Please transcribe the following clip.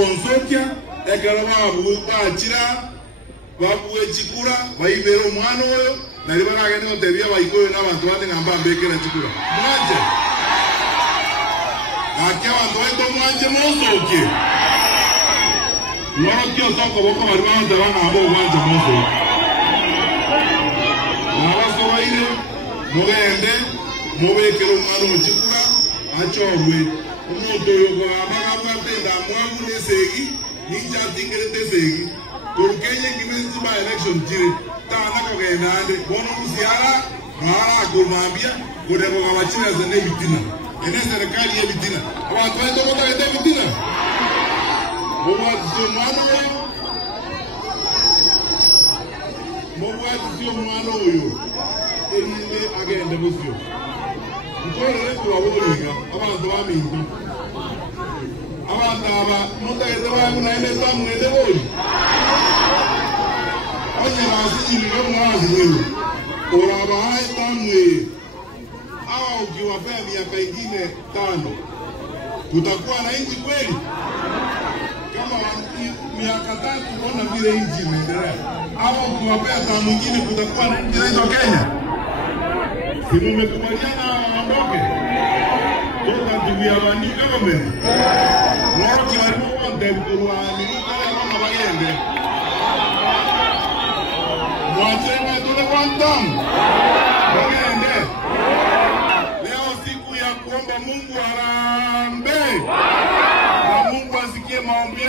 bonsokia ekala bachira babuwe chikura baibero mwana oyo na libaka agene otebia baikoyo n'abantu bandi ngamba mbekera chikura mwanje akia bantu baito mwanje monsokie Nokio soko boko bari bantu bana abo mwanje monsokie nabaso baire mugende mubekero mwana ochikura achorwe umuntu yogo amagamba tenda mwangu nesegi ninja tingerete segi Turkenya kimezi ba election jire tana ko genande bono kusiara mara kumambia kudebo machina za nebitina ene serikali ya bitina watu wetu kota ya bitina mobwa mwana oyo elile agenda musyo Nkore kwa wolinga abantu baminga abantu aba mutageze bangu na ene tamu ene boli Oye basi ndio mwazi wewe oraba hai tamu au ukiwapea miaka ingine 5 kutakuwa na nchi kweli kama miaka 3 ona vile nchi imeendelea au ukiwapea tamu nyingine kutakuwa na nchi za Kenya Simu mekubaliana waondoke. Toka tuwia wani government. Loro kiwarimu wante mkuruwa ni mkale kama wayende. Mwachema tule kwantam. Wayende. Leo siku ya kuomba Mungu harambe. Na Mungu asikie maombi